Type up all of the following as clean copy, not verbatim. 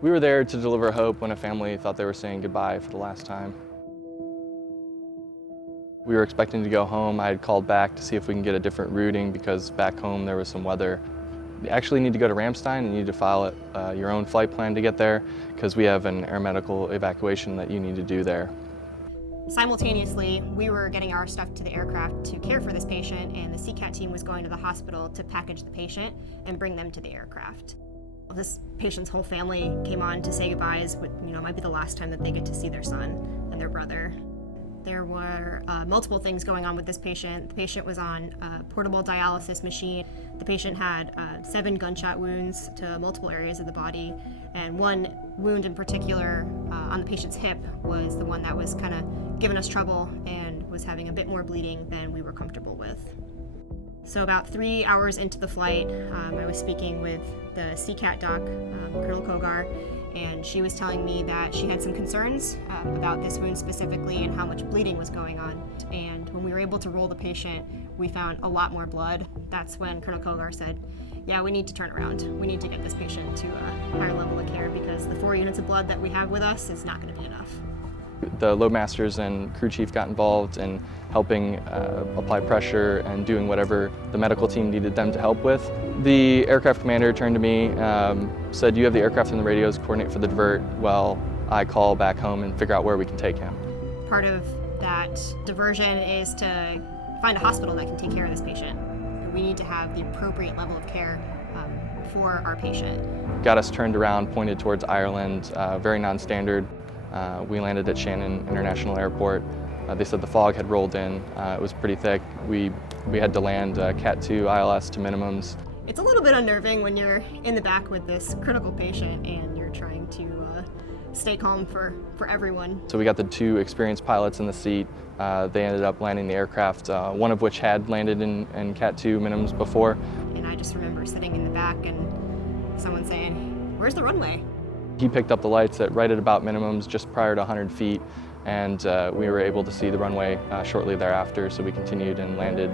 We were there to deliver hope when a family thought they were saying goodbye for the last time. We were expecting to go home. I had called back to see if we can get a different routing because back home there was some weather. You actually need to go to Ramstein and you need to file your own flight plan to get there because we have an aeromedical evacuation that you need to do there. Simultaneously, we were getting our stuff to the aircraft to care for this patient, and the CCAT team was going to the hospital to package the patient and bring them to the aircraft. This patient's whole family came on to say goodbyes, but it might be the last time that they get to see their son and their brother. There were multiple things going on with this patient. The patient was on a portable dialysis machine. The patient had 7 gunshot wounds to multiple areas of the body, and one wound in particular on the patient's hip was the one that was kind of giving us trouble and was having a bit more bleeding than we were comfortable with. So about 3 hours into the flight, I was speaking with the CCAT doc, Colonel Kogar, and she was telling me that she had some concerns about this wound specifically and how much bleeding was going on. And when we were able to roll the patient, we found a lot more blood. That's when Colonel Kogar said, yeah, we need to turn around. We need to get this patient to a higher level of care because the 4 units of blood that we have with us is not going to be enough. The loadmasters and crew chief got involved in helping apply pressure and doing whatever the medical team needed them to help with. The aircraft commander turned to me, said, you have the aircraft and the radios, coordinate for the divert while I call back home and figure out where we can take him. Part of that diversion is to find a hospital that can take care of this patient. We need to have the appropriate level of care for our patient. Got us turned around, pointed towards Ireland, very non-standard. We landed at Shannon International Airport. They said the fog had rolled in. It was pretty thick. We had to land Cat 2 ILS to minimums. It's a little bit unnerving when you're in the back with this critical patient and you're trying to stay calm for everyone. So we got the 2 experienced pilots in the seat. They ended up landing the aircraft, one of which had landed in Cat 2 minimums before. And I just remember sitting in the back and someone saying, "Where's the runway?" He picked up the lights right at about minimums, just prior to 100 feet, and we were able to see the runway shortly thereafter, so we continued and landed,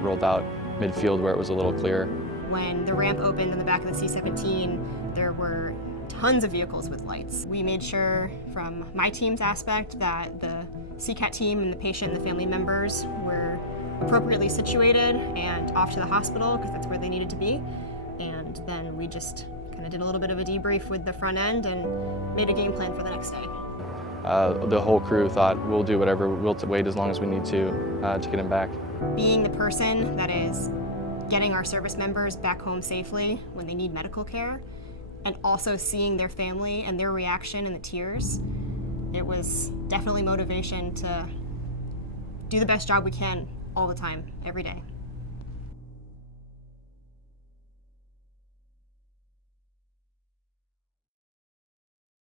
rolled out midfield where it was a little clearer. When the ramp opened in the back of the C-17, there were tons of vehicles with lights. We made sure from my team's aspect that the CCAT team and the patient and the family members were appropriately situated and off to the hospital because that's where they needed to be. And then we just kind of did a little bit of a debrief with the front end and made a game plan for the next day. The whole crew thought we'll do whatever, we'll wait as long as we need to get him back. Being the person that is getting our service members back home safely when they need medical care, and also seeing their family and their reaction and the tears, it was definitely motivation to do the best job we can all the time, every day.